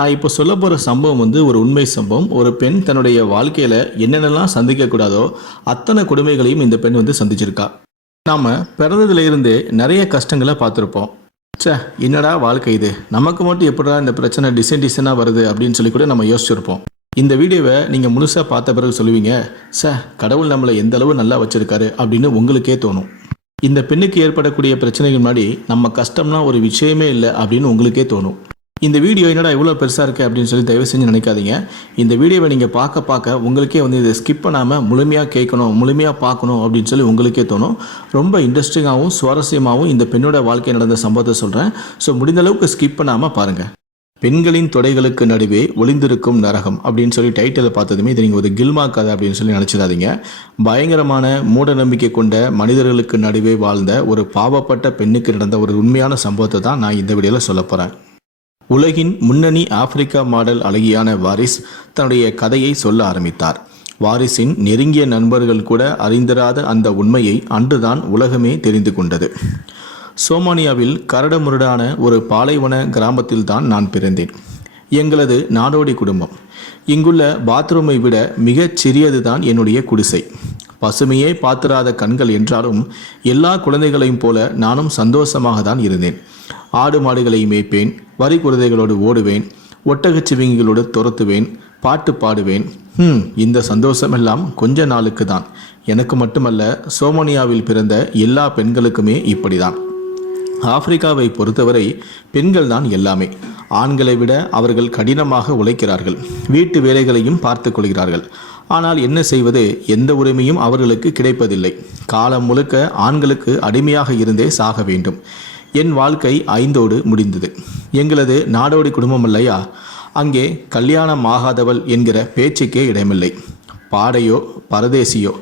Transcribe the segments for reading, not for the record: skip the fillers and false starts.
நான் இப்போ சொல்ல போகிற சம்பவம் ஒரு உண்மை சம்பவம். ஒரு பெண் தன்னுடைய வாழ்க்கையில் என்னென்னலாம் சந்திக்கக்கூடாதோ அத்தனை கொடுமைகளையும் இந்த பெண் சந்திச்சிருக்கா. நாம் பிறந்ததுல இருந்தே நிறைய கஷ்டங்களை பார்த்துருப்போம். சே, என்னடா வாழ்க்கை இது, நமக்கு மட்டும் எப்படா இந்த பிரச்சனை டிசைனாக வருது அப்படின்னு சொல்லி கூட நம்ம யோசிச்சிருப்போம். இந்த வீடியோவை நீங்கள் முழுசாக பார்த்த பிறகு சொல்லுவீங்க, கடவுள் நம்மளை எந்த அளவு நல்லா வச்சுருக்காரு அப்படின்னு உங்களுக்கே தோணும். இந்த பெண்ணுக்கு ஏற்படக்கூடிய பிரச்சனைகள் முன்னாடி நம்ம கஷ்டம்னா ஒரு விஷயமே இல்லை அப்படின்னு உங்களுக்கே தோணும். இந்த வீடியோ என்னடா இவ்வளோ பெருசாக இருக்குது அப்படின்னு சொல்லி தயவு செஞ்சு நினைக்காதீங்க. இந்த வீடியோவை நீங்கள் பார்க்க உங்களுக்கே இதை ஸ்கிப் பண்ணாமல் முழுமையாக கேட்கணும், முழுமையாக பார்க்கணும் அப்படின்னு சொல்லி உங்களுக்கே தோணும். ரொம்ப இன்ட்ரெஸ்டிங்காகவும் சுவாரஸ்யமாகவும் இந்த பெண்ணோட வாழ்க்கை நடந்த சம்பவத்தை சொல்கிறேன். ஸோ முடிந்த அளவுக்கு ஸ்கிப் பண்ணாமல் பாருங்கள். பெண்களின் தொடைகளுக்கு நடுவே ஒளிந்திருக்கும் நரகம் அப்படின்னு சொல்லி டைட்டிலை பார்த்ததுமே இது நீங்கள் ஒரு கில்மா கதை அப்படின்னு சொல்லி நினச்சிடாதீங்க. பயங்கரமான மூட நம்பிக்கை கொண்ட மனிதர்களுக்கு நடுவே வாழ்ந்த ஒரு பாவப்பட்ட பெண்ணுக்கு நடந்த ஒரு உண்மையான சம்பவத்தை தான் நான் இந்த வீடியோவில் சொல்ல போகிறேன். உலகின் முன்னணி ஆப்பிரிக்கா மாடல் அழகியான வாரிஸ் தன்னுடைய கதையை சொல்ல ஆரம்பித்தார். வாரிஸின் நெருங்கிய நண்பர்கள் கூட அறிந்திராத அந்த உண்மையை அன்றுதான் உலகமே தெரிந்து கொண்டது. சோமானியாவில் கரடுமுரடான ஒரு பாலைவன கிராமத்தில் தான் நான் பிறந்தேன். எங்களது நாடோடி குடும்பம். இங்குள்ள பாத்ரூமை விட மிகச் சிறியது தான் என்னுடைய குடிசை. பசுமையே பார்த்திராத கண்கள் என்றாலும் எல்லா குழந்தைகளையும் போல நானும் சந்தோஷமாக தான் இருந்தேன். ஆடு மாடுகளை மேய்ப்பேன், வரி குருதைகளோடு ஓடுவேன், ஒட்டகச்சிவிங்களோடு துரத்துவேன், பாட்டு பாடுவேன். இந்த சந்தோஷமெல்லாம் கொஞ்ச நாளுக்கு தான். எனக்கு மட்டுமல்ல, சோமானியாவில் பிறந்த எல்லா பெண்களுக்குமே இப்படிதான். ஆப்பிரிக்காவை பொறுத்தவரை பெண்கள் தான் எல்லாமே. ஆண்களை விட அவர்கள் கடினமாக உழைக்கிறார்கள், வீட்டு வேலைகளையும் பார்த்து கொள்கிறார்கள். ஆனால் என்ன செய்வது, எந்த உரிமையும் அவர்களுக்கு கிடைப்பதில்லை. காலம் முழுக்க ஆண்களுக்கு அடிமையாக இருந்தே சாக வேண்டும். என் வாழ்க்கை 5ஓடு முடிந்தது. எங்களது நாடோடி குடும்பம் இல்லையா, அங்கே கல்யாணம் ஆகாதவள் என்கிற பேச்சுக்கே இடமில்லை. பாடையோ பரதேசியோ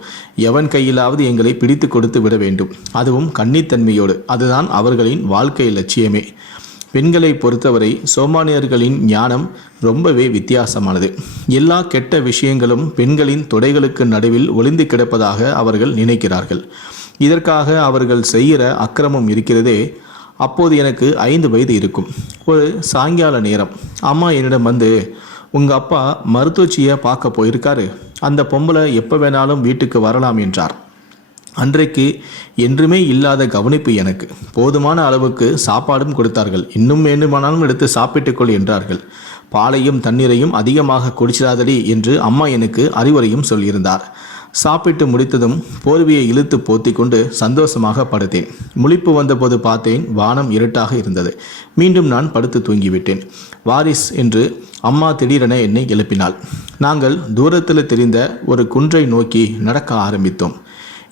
எவன் கையிலாவது எங்களை பிடித்து கொடுத்து விட வேண்டும், அதுவும் கன்னித்தன்மையோடு. அதுதான் அவர்களின் வாழ்க்கை லட்சியமே. பெண்களை பொறுத்தவரை சோமானியர்களின் ஞானம் ரொம்பவே வித்தியாசமானது. எல்லா கெட்ட விஷயங்களும் பெண்களின் தொடைகளுக்கு நடுவில் ஒளிந்து கிடப்பதாக அவர்கள் நினைக்கிறார்கள். இதற்காக அவர்கள் செய்கிற அக்கிரமம் இருக்கிறதே. அப்போது எனக்கு 5 வயது இருக்கும். ஒரு சாயங்கால நேரம் அம்மா என்னிடம் உங்கள் அப்பா மருத்துவச்சியை பார்க்க போயிருக்காரு, அந்த பொம்பளை எப்போ வேணாலும் வீட்டுக்கு வரலாம் என்றார். அன்றைக்கு என்றுமே இல்லாத கவனிப்பு எனக்கு. போதுமான அளவுக்கு சாப்பாடும் கொடுத்தார்கள். இன்னும் வேண்டுமானாலும் எடுத்து சாப்பிட்டுக்கொள் என்றார்கள். பாலையும் தண்ணீரையும் அதிகமாக குடிச்சிடாதடி என்று அம்மா எனக்கு அறிவுரையும் சொல்லியிருந்தார். சாப்பிட்டு முடித்ததும் போர்வையை இழுத்து போத்தி கொண்டு சந்தோஷமாக படுத்தேன். முழிப்பு வந்தபோது பார்த்தேன், வானம் இருட்டாக இருந்தது. மீண்டும் நான் படுத்து தூங்கிவிட்டேன். வாரிஸ் என்று அம்மா திடீரென என்னை எழுப்பினாள். நாங்கள் தூரத்தில் தெரிந்த ஒரு குன்றை நோக்கி நடக்க ஆரம்பித்தோம்.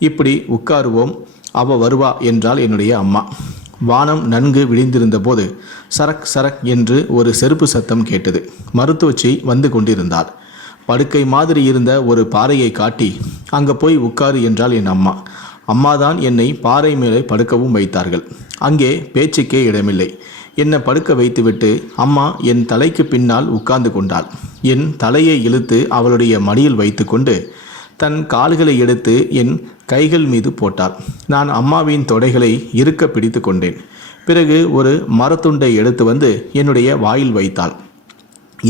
இப்படி உட்காருவோம், அவ வருவா என்றால் என்னுடைய அம்மா. வானம் நன்கு விழிந்திருந்த போது சரக் சரக் என்று ஒரு செருப்பு சத்தம் கேட்டது. மருத்துவச்சி வந்து கொண்டிருந்தாள். படுக்கை மாதிரி இருந்த ஒரு பாறையை காட்டி அங்கே போய் உட்காரு என்றால் என் அம்மா. அம்மாதான் என்னை பாறை மேலே படுக்கவும் வைத்தார்கள். அங்கே பேச்சுக்கே இடமில்லை. என்னை படுக்க வைத்துவிட்டு அம்மா என் தலைக்கு பின்னால் உட்கார்ந்து கொண்டாள். என் தலையை இழுத்து அவளுடைய மடியில் வைத்து கொண்டு தன் கால்களை எடுத்து என் கைகள் மீது போட்டாள். நான் அம்மாவின் தொடைகளை இறுக்க பிடித்து கொண்டேன். பிறகு ஒரு மரத்துண்டை எடுத்து என்னுடைய வாயில் வைத்தாள்.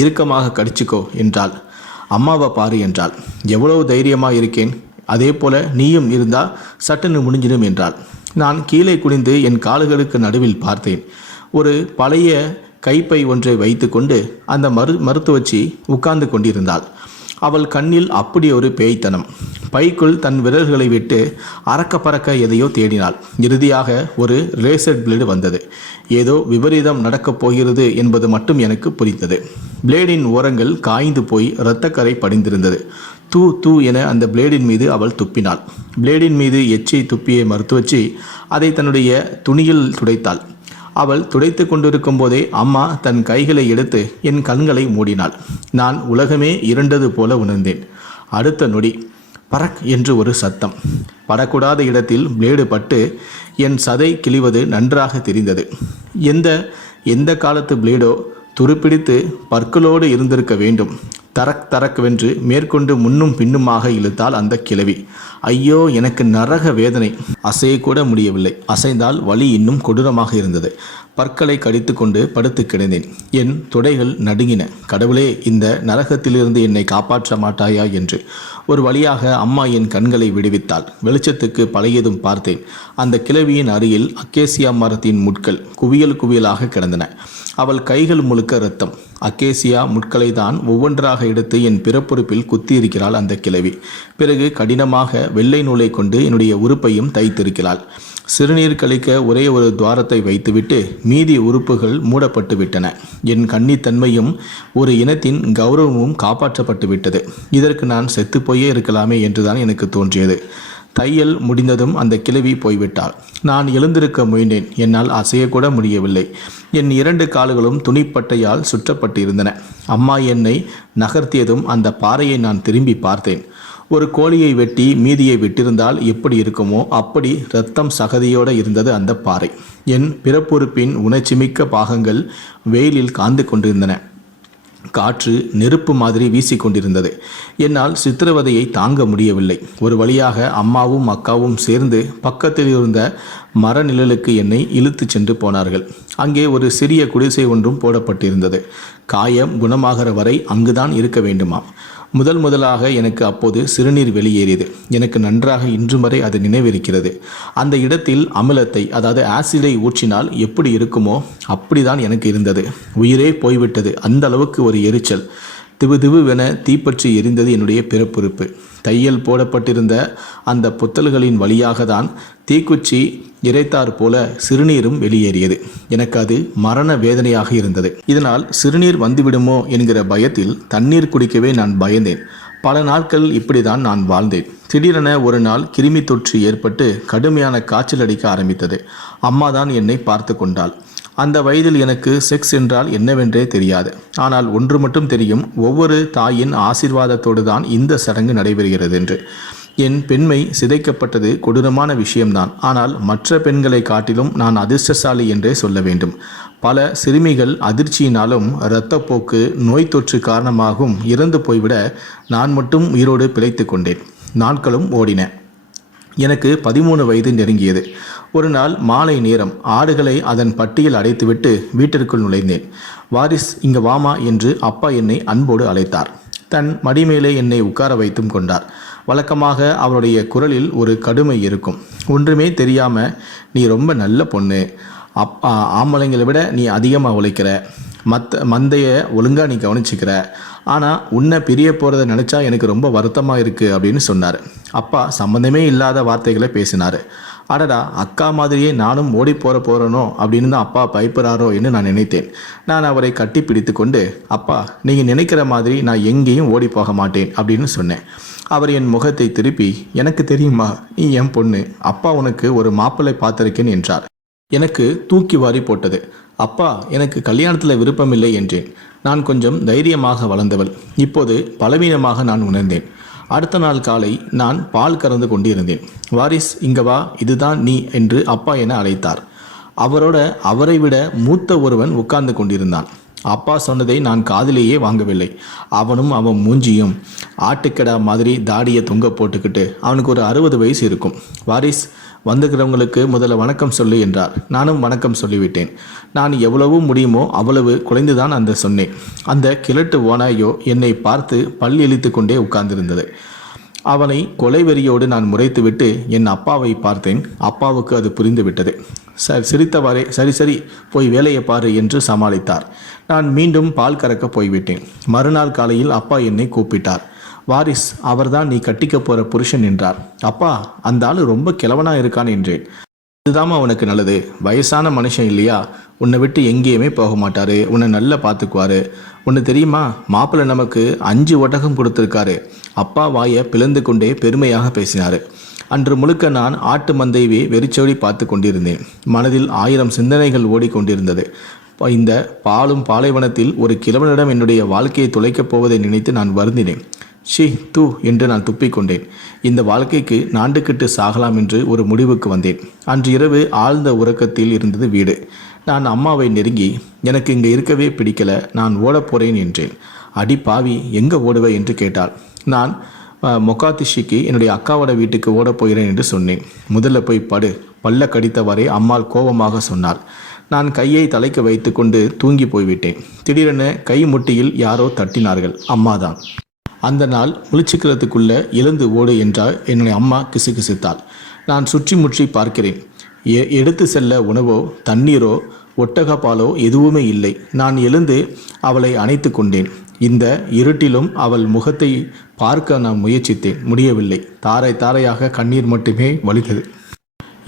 இறுக்கமாக கடிச்சுக்கோ என்றாள். அம்மாவை பாரு என்றாள். எவ்வளவு தைரியமாக இருக்கேன், அதே போல நீயும் இருந்தால் சட்டுன்னு முடிஞ்சிடும் என்றாள். நான் கீழே குனிந்து என் கால்களுக்கு நடுவில் பார்த்தேன். ஒரு பழைய கைப்பை ஒன்றை வைத்து கொண்டு அந்த மருத்துவச்சி உட்கார்ந்து கொண்டிருந்தாள். அவள் கண்ணில் அப்படி ஒரு பேய்த்தனம். பைக்குள் தன் விரல்களை விட்டு அறக்க பறக்க எதையோ தேடினாள். இறுதியாக ஒரு ரேசர் பிளேடு வந்தது. ஏதோ விபரீதம் நடக்கப் போகிறது என்பது மட்டும் எனக்கு புரிந்தது. பிளேடின் ஓரங்கள் காய்ந்து போய் இரத்தக்கரை படிந்திருந்தது. தூ தூ என அந்த பிளேடின் மீது அவள் துப்பினாள். பிளேடின் மீது எச்சை துப்பிய மருத்துவச்சி அதை தன்னுடைய துணியில் துடைத்தாள். அவள் துடைத்து கொண்டிருக்கும் போதே அம்மா தன் கைகளை எடுத்து என் கண்களை மூடினாள். நான் உலகமே இருண்டது போல உணர்ந்தேன். அடுத்த நொடி பறக் என்று ஒரு சத்தம். படக்கூடாத இடத்தில் பிளேடு பட்டு என் சதை கிழிவது நன்றாக தெரிந்தது. எந்த காலத்து பிளேடோ துருப்பிடித்து பற்களோடு இருந்திருக்க வேண்டும். தரக் தரக்குவென்று மேற்கொண்டு முன்னும் பின்னுமாக இழுத்தாள் அந்த கிழவி. ஐயோ, எனக்கு நரக வேதனை. அசையக்கூட முடியவில்லை. அசைந்தால் வலி இன்னும் கொடூரமாக இருந்தது. பற்களை கடித்து கொண்டு படுத்து கிடந்தேன். என் தொடைகள் நடுங்கின. கடவுளே, இந்த நரகத்திலிருந்து என்னை காப்பாற்ற மாட்டாயா என்று. ஒரு வழியாக அம்மா என் கண்களை விடுவித்தாள். வெளிச்சத்துக்கு பழையதும் பார்த்தேன். அந்த கிழவியின் அருகில் அக்கேசியா மரத்தின் முட்கள் குவியல் குவியலாக கிடந்தன. அவள் கைகள் முழுக்க இரத்தம். அக்கேசியா முட்களை தான் ஒவ்வொன்றாக எடுத்து என் பிறப்புறுப்பில் குத்தியிருக்கிறாள் அந்த கிழவி. பிறகு கடினமாக வெள்ளை நூலை கொண்டு என்னுடைய உறுப்பையும் தைத்திருக்கிறாள். சிறுநீர் கழிக்க ஒரே ஒரு துவாரத்தை வைத்துவிட்டு மீதி உறுப்புகள் மூடப்பட்டு விட்டன. என் கன்னித்தன்மையும் ஒரு இனத்தின் கௌரவமும் காப்பாற்றப்பட்டு விட்டது. இதற்கு நான் செத்துப்போயே இருக்கலாமே என்றுதான் எனக்கு தோன்றியது. தையல் முடிந்ததும் அந்த கிழவி போய்விட்டாள். நான் எழுந்திருக்க முயன்றேன். என்னால் அசையக்கூட முடியவில்லை. என் 2 கால்களும் துணிப்பட்டையால் சுற்றப்பட்டு இருந்தன. அம்மா என்னை நகர்த்தியதும் அந்த பாறையை நான் திரும்பி பார்த்தேன். ஒரு கோழியை வெட்டி மீதியை விட்டிருந்தால் எப்படி இருக்குமோ அப்படி இரத்தம் சகதியோடு இருந்தது அந்த பாறை. என் பிறப்புறுப்பின் உணர்ச்சிமிக்க பாகங்கள் வெயிலில் காந்து கொண்டிருந்தன. காற்று நெருப்பு மாதிரி வீசிக்கொண்டிருந்தது. என்னால் சித்திரவதையை தாங்க முடியவில்லை. ஒரு வழியாக அம்மாவும் அக்காவும் சேர்ந்து பக்கத்தில் இருந்த மர நிழலுக்கு என்னை இழுத்து சென்று போனார்கள். அங்கே ஒரு சிறிய குடிசை ஒன்றும் போடப்பட்டிருந்தது. காயம் குணமாகிற வரை அங்குதான் இருக்க வேண்டுமாம். முதலாக எனக்கு அப்போது சிறுநீர் வெளியேறியது. எனக்கு நன்றாக இன்று வரை அது நினைவிருக்கிறது. அந்த இடத்தில் அமிலத்தை, அதாவது ஆசிடை ஊற்றினால் எப்படி இருக்குமோ அப்படிதான் எனக்கு இருந்தது. உயிரே போய்விட்டது. அந்த அளவுக்கு ஒரு எரிச்சல். திவுதிவுவென தீப்பற்றி எரிந்தது என்னுடைய பிறப்புறுப்பு. தையல் போடப்பட்டிருந்த அந்த புத்தல்களின் வழியாக தான் தீக்குச்சி இறைத்தார் போல சிறுநீரும் வெளியேறியது. எனக்கு அது மரண வேதனையாக இருந்தது. இதனால் சிறுநீர் வந்துவிடுமோ என்கிற பயத்தில் தண்ணீர் குடிக்கவே நான் பயந்தேன். பல நாட்கள் இப்படிதான் நான் வாழ்ந்தேன். திடீரென ஒரு நாள் கிருமி தொற்று ஏற்பட்டு கடுமையான காய்ச்சல் அடிக்க ஆரம்பித்தது. அம்மா தான் என்னை பார்த்து கொண்டாள். அந்த வயதில் எனக்கு செக்ஸ் என்றால் என்னவென்றே தெரியாது. ஆனால் ஒன்று மட்டும் தெரியும், ஒவ்வொரு தாயின் ஆசீர்வாதத்தோடு தான் இந்த சடங்கு நடைபெறுகிறது என்று. என் பெண்மை சிதைக்கப்பட்டது கொடூரமான விஷயம்தான். ஆனால் மற்ற பெண்களை காட்டிலும் நான் அதிர்ஷ்டசாலி என்றே சொல்ல வேண்டும். பல சிறுமிகள் அதிர்ச்சியினாலும் இரத்தப்போக்கு நோய் தொற்று காரணமாகவும் இறந்து போய்விட நான் மட்டும் உயிரோடு பிழைத்து கொண்டேன். நாட்களும் ஓடின. எனக்கு 13 வயது நெருங்கியது. ஒரு நாள் மாலை நேரம் ஆடுகளை அதன் பட்டியில் அடைத்துவிட்டு வீட்டிற்குள் நுழைந்தேன். வாரிஸ், இங்க வாமா என்று அப்பா என்னை அன்போடு அழைத்தார். தன் மடிமேலே என்னை உட்கார வைத்தும் கொண்டார். வழக்கமாக அவருடைய குரலில் ஒரு கடுமை இருக்கும். ஒன்றுமே தெரியாமல், நீ ரொம்ப நல்ல பொண்ணு, ஆம்பளைங்களை விட நீ அதிகமாக உழைக்கிற, மந்தைய ஒழுங்காக நீ கவனிச்சுக்கிற, ஆனால் உன்னை பிரிய போகிறத நினச்சா எனக்கு ரொம்ப வருத்தமாக இருக்குது அப்படின்னு சொன்னார். அப்பா சம்மந்தமே இல்லாத வார்த்தைகளை பேசினார். அடடா, அக்கா மாதிரியே நானும் ஓடி போகிறனோ அப்படின்னு தான் அப்பா பயப்படுறாரோ என்று நான் நினைத்தேன். நான் அவரை கட்டி பிடித்து கொண்டு, அப்பா, நீங்கள் நினைக்கிற மாதிரி நான் எங்கேயும் ஓடி போக மாட்டேன் அப்படின்னு சொன்னேன். அவர் என் முகத்தை திருப்பி, எனக்கு தெரியுமா, நீ என் பொண்ணு, அப்பா உனக்கு ஒரு மாப்பிள்ளை பார்த்திருக்கேன் என்றார். எனக்கு தூக்கி வாரி போட்டது. அப்பா, எனக்கு கல்யாணத்தில் விருப்பமில்லை என்றேன். நான் கொஞ்சம் தைரியமாக வளர்ந்தவள். இப்போது பலவீனமாக நான் உணர்ந்தேன். அடுத்த நாள் காலை நான் பால் கறந்து கொண்டிருந்தேன். வாரிஸ், இங்க வா, இதுதான் நீ என்று அப்பா என அழைத்தார். அவரை விட மூத்த ஒருவன் உட்கார்ந்து கொண்டிருந்தான். அப்பா சொன்னதை நான் காதிலேயே வாங்கவில்லை. அவனும் அவன் மூஞ்சியும் ஆட்டுக்கடா மாதிரி தாடியை தொங்க போட்டுக்கிட்டு, அவனுக்கு ஒரு 60 வயசு இருக்கும். வாரிஸ், வந்துக்கிறவங்களுக்கு முதல்ல வணக்கம் சொல்லு என்றார். நானும் வணக்கம் சொல்லிவிட்டேன். நான் எவ்வளவு முடியுமோ அவ்வளவு குலைந்துதான் சொன்னேன். அந்த கிழட்டு ஓனாயோ என்னை பார்த்து பல் இழித்து கொண்டே உட்கார்ந்திருந்தது. அவனை கொலைவெறியோடு நான் முறைத்துவிட்டு என் அப்பாவை பார்த்தேன். அப்பாவுக்கு அது புரிந்துவிட்டது. சிரித்தவாறே, சரி போய் வேலையை பாரு என்று சமாளித்தார். நான் மீண்டும் பால் கறக்க போய்விட்டேன். மறுநாள் காலையில் அப்பா என்னை கூப்பிட்டார். வாரிஸ், அவர்தான் நீ கட்டிக்க போகிற புருஷன் என்றார். அப்பா, அந்த ஆள் ரொம்ப கிழவனாக இருக்கான் என்றேன். இதுதாம்மா அவனுக்கு நல்லது. வயசான மனுஷன் இல்லையா, உன்னை விட்டு எங்கேயுமே போக மாட்டார், உன்னை நல்லா பார்த்துக்குவார். ஒன்று தெரியுமா, மாப்பிள்ளை நமக்கு 5 ஒட்டகம் கொடுத்துருக்காரு. அப்பா வாயை பிளந்து கொண்டே பெருமையாக பேசினார். அன்று முழுக்க நான் ஆட்டு மந்தையவே வெறிச்சோடி பார்த்து கொண்டிருந்தேன். மனதில் 1000 சிந்தனைகள் ஓடிக்கொண்டிருந்தது. இந்த பாலும் பாலைவனத்தில் ஒரு கிழவனிடம் என்னுடைய வாழ்க்கையை தொலைக்கப் போவதை நினைத்து நான் வருந்தினேன். ஷி தூ என்று நான் துப்பிக்கொண்டேன். இந்த வாழ்க்கைக்கு நாண்டுக்கிட்டு சாகலாம் என்று ஒரு முடிவுக்கு வந்தேன். அன்று இரவு ஆழ்ந்த உறக்கத்தில் இருந்தது வீடு. நான் அம்மாவை நெருங்கி, எனக்கு இங்கே இருக்கவே பிடிக்கல, நான் ஓடப்போறேன் என்றேன். அடி பாவி, எங்கே ஓடுவே என்று கேட்டாள். நான் மொகாதிஷிக்கு என்னுடைய அக்காவோட வீட்டுக்கு ஓடப் போகிறேன் என்று சொன்னேன். முதல்ல போய் படு, பல்ல கடித்தவரை அம்மாள் கோபமாக சொன்னாள். நான் கையை தலைக்கு வைத்து கொண்டு தூங்கி போய்விட்டேன். திடீரென கை முட்டியில் யாரோ தட்டினார்கள். அம்மாதான். அந்த நாள் முழிச்சுக்கிறதுக்குள்ள எழுந்து ஓடு என்றால் என்னுடைய அம்மா கிசுகிசுத்தாள். நான் சுற்றி முற்றி பார்க்கிறேன். எடுத்து செல்ல உணவோ தண்ணீரோ ஒட்டகப்பாலோ எதுவுமே இல்லை. நான் எழுந்து அவளை அணைத்து கொண்டேன். இந்த இருட்டிலும் அவள் முகத்தை பார்க்க நான் முயற்சித்தேன். முடியவில்லை. தாரை தாரையாக கண்ணீர் மட்டுமே வலித்தது.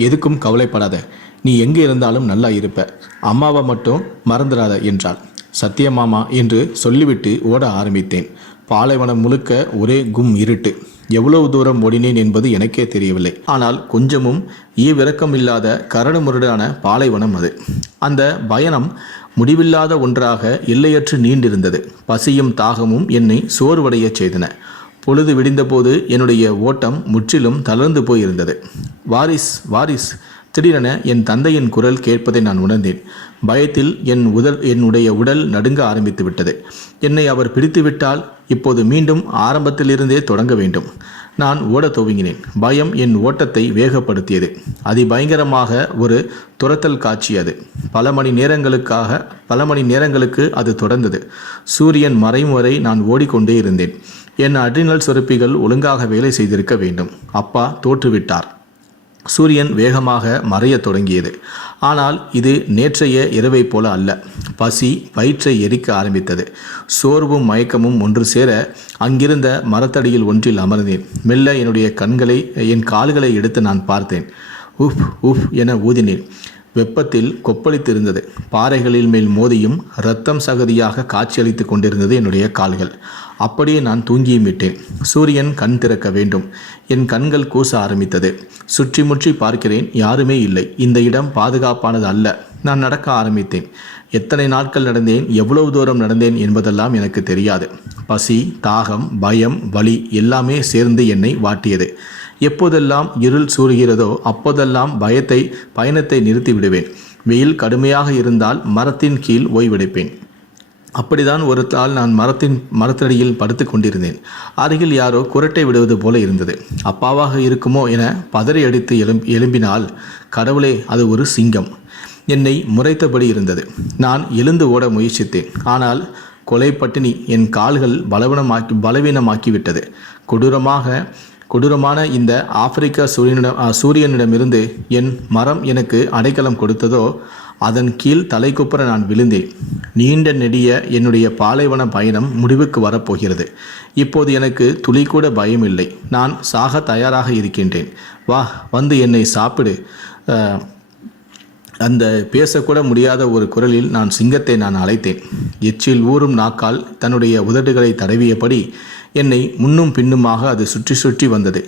எதுக்கும் கவலைப்படாத, நீ எங்கே இருந்தாலும் நல்லா இருப்ப, அம்மாவை மட்டும் மறந்துடாத என்றாள். சத்தியமாமா என்று சொல்லிவிட்டு ஓட ஆரம்பித்தேன். பாலைவனம் முழுக்க ஒரே கும் இருட்டு. எவ்வளவு தூரம் ஓடினேன் என்பது எனக்கே தெரியவில்லை. ஆனால் கொஞ்சமும் ஈவிரக்கமில்லாத கரடுமுரடான பாலைவனம் அது. அந்த பயணம் முடிவில்லாத ஒன்றாக எல்லையற்று நீண்டிருந்தது. பசியும் தாகமும் என்னை சோர்வடையச் செய்தன. பொழுது விடிந்தபோது என்னுடைய ஓட்டம் முற்றிலும் தளர்ந்து போயிருந்தது. வாரிஸ், வாரிஸ்! திடீரென என் தந்தையின் குரல் கேட்பதை நான் உணர்ந்தேன். பயத்தில் என்னுடைய உடல் நடுங்க ஆரம்பித்து விட்டது. என்னை அவர் பிடித்துவிட்டால் இப்போது மீண்டும் ஆரம்பத்திலிருந்தே தொடங்க வேண்டும். நான் ஓடத் துவங்கினேன். பயம் என் ஓட்டத்தை வேகப்படுத்தியது. அதிபயங்கரமாக ஒரு துரத்தல் காட்சி அது. பல மணி நேரங்களுக்கு அது தொடர்ந்தது. சூரியன் மறையும் வரை நான் ஓடிக்கொண்டே இருந்தேன். என் அட்ரினல் சுரப்பிகள் ஒழுங்காக வேலை செய்திருக்க வேண்டும். அப்பா தோற்றுவிட்டார். சூரியன் வேகமாக மறையத் தொடங்கியது. ஆனால் இது நேற்றைய இரவை போல அல்ல. பசி வயிற்றை எரிக்க ஆரம்பித்தது. சோர்வும் மயக்கமும் ஒன்று சேர அங்கிருந்த மரத்தடியில் ஒன்றில் அமர்ந்தேன். மெல்ல என் கால்களை எடுத்து நான் பார்த்தேன். உஃப் உஃப் என ஊதினேன். வெப்பத்தில் கொப்பளித்திருந்தது. பாறைகளில் மேல் மோதியும் இரத்தம் சகதியாக காட்சியளித்து கொண்டிருந்தது என்னுடைய கால்கள். அப்படியே நான் தூங்கியும் விட்டேன். சூரியன் கண் திறக்க வேண்டும். என் கண்கள் கூச ஆரம்பித்தது. சுற்றி முற்றி பார்க்கிறேன். யாருமே இல்லை. இந்த இடம் பாதுகாப்பானது அல்ல. நான் நடக்க ஆரம்பித்தேன். எத்தனை நாட்கள் நடந்தேன், எவ்வளவு தூரம் நடந்தேன் என்பதெல்லாம் எனக்கு தெரியாது. பசி, தாகம், பயம், வலி எல்லாமே சேர்ந்து என்னை வாட்டியது. எப்போதெல்லாம் இருள் சூறுகிறதோ அப்போதெல்லாம் பயணத்தை நிறுத்தி விடுவேன். வெயில் கடுமையாக இருந்தால் மரத்தின் கீழ் ஓய்வெடுப்பேன். அப்படிதான் ஒரு நாள் நான் மரத்தடியில் படுத்து கொண்டிருந்தேன். அருகில் யாரோ குரட்டை விடுவது போல இருந்தது. அப்பாவாக இருக்குமோ என பதறி அடித்து எழும்பினால், கடவுளே, அது ஒரு சிங்கம். என்னை முறைத்தபடி இருந்தது. நான் எழுந்து ஓட முயற்சித்தேன். ஆனால் கொலை பட்டினி என் கால்கள் பலவீனமாக்கிவிட்டது. கொடூரமான இந்த ஆப்பிரிக்க சூரியனிடமிருந்து என் மரம் எனக்கு அடைக்கலம் கொடுத்ததோ அதன் கீழ் தலைக்குப்புற நான் விழுந்தேன். நீண்ட நெடிய என்னுடைய பாலைவன பயணம் முடிவுக்கு வரப்போகிறது. இப்போது எனக்கு துளி கூட பயம் இல்லை. நான் சாக தயாராக இருக்கின்றேன். வா, வந்து என்னை சாப்பிடு. அந்த பேசக்கூட முடியாத ஒரு குரலில் சிங்கத்தை நான் அழைத்தேன். எச்சில் ஊறும் நாக்கால் தன்னுடைய உதடுகளை தடவியபடி என்னை முன்னும் பின்னுமாக அது சுற்றி சுற்றி வந்தது.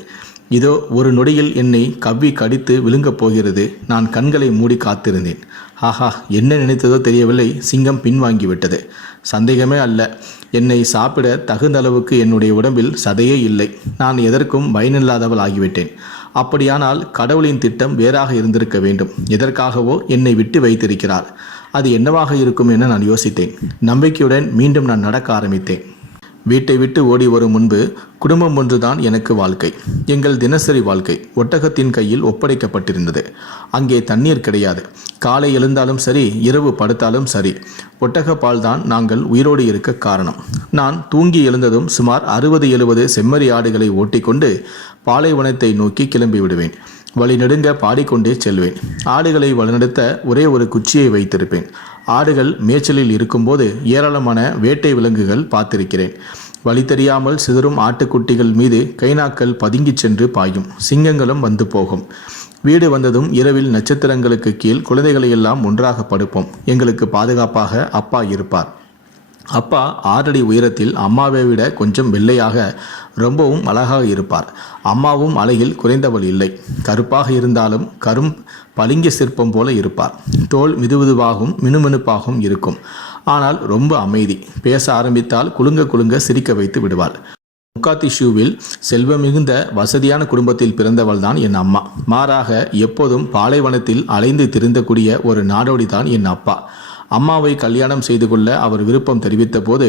இதோ ஒரு நொடியில் என்னை கவ்வி கடித்து விழுங்கப் போகிறது. நான் கண்களை மூடி காத்திருந்தேன். ஆஹா, என்ன நினைத்ததோ தெரியவில்லை. சிங்கம் பின்வாங்கிவிட்டது. சந்தேகமே அல்ல, என்னை சாப்பிட தகுந்த அளவுக்கு என்னுடைய உடம்பில் சதையே இல்லை. நான் எதற்கும் பயனில்லாதவள் ஆகிவிட்டேன். அப்படியானால் கடவுளின் திட்டம் வேறாக இருந்திருக்க வேண்டும். எதற்காகவோ என்னை விட்டு வைத்திருக்கிறார். அது என்னவாக இருக்கும் என நான் யோசித்தேன். நம்பிக்கையுடன் மீண்டும் நான் நடக்க ஆரம்பித்தேன். வீட்டை விட்டு ஓடி வரும் முன்பு குடும்பம் ஒன்றுதான் எனக்கு வாழ்க்கை. எங்கள் தினசரி வாழ்க்கை ஒட்டகத்தின் கையில் ஒப்படைக்கப்பட்டிருந்தது. அங்கே தண்ணீர் கிடையாது. காலை எழுந்தாலும் சரி, இரவு படுத்தாலும் சரி, ஒட்டகப்பால் தான் நாங்கள் உயிரோடு இருக்க காரணம். நான் தூங்கி எழுந்ததும் சுமார் 60-70 செம்மறி ஆடுகளை ஓட்டிக்கொண்டு பாலைவனத்தை நோக்கி கிளம்பி விடுவேன். வழி நெடுங்க பாடிக்கொண்டே செல்வேன். ஆடுகளை வழிநடத்த ஒரே ஒரு குச்சியை வைத்திருப்பேன். ஆடுகள் மேய்ச்சலில் இருக்கும்போது ஏராளமான வேட்டை விலங்குகள் பார்த்திருக்கிறேன். வழி தெரியாமல் சிதறும் ஆட்டுக்குட்டிகள் மீது கைநாக்கள் பதுங்கிச் சென்று பாயும். சிங்கங்களும் வந்து போகும். வீடு வந்ததும் இரவில் நட்சத்திரங்களுக்கு கீழ் குழந்தைகளை எல்லாம் ஒன்றாக படுப்போம். எங்களுக்கு பாதுகாப்பாக அப்பா இருப்பார். அப்பா 6 அடி உயரத்தில், அம்மாவை விட கொஞ்சம் வெள்ளையாக, ரொம்பவும் அழகாக இருப்பார். அம்மாவும் அழகில் குறைந்தவள் இல்லை. கருப்பாக இருந்தாலும் பளிங்கு சிற்பம் போல இருப்பார். தோல் மிதுமிதுவாகவும் மினுமினுப்பாகவும் இருக்கும். ஆனால் ரொம்ப அமைதி. பேச ஆரம்பித்தால் குலுங்க குலுங்க சிரிக்க வைத்து விடுவாள். மொகாதிஷுவில் செல்வம் மிகுந்த வசதியான குடும்பத்தில் பிறந்தவள் தான் என் அம்மா. மாறாக எப்போதும் பாலைவனத்தில் அலைந்து திரிந்தக்கூடிய ஒரு நாடோடி தான் என் அப்பா. அம்மாவை கல்யாணம் செய்து கொள்ள அவர் விருப்பம் தெரிவித்த போது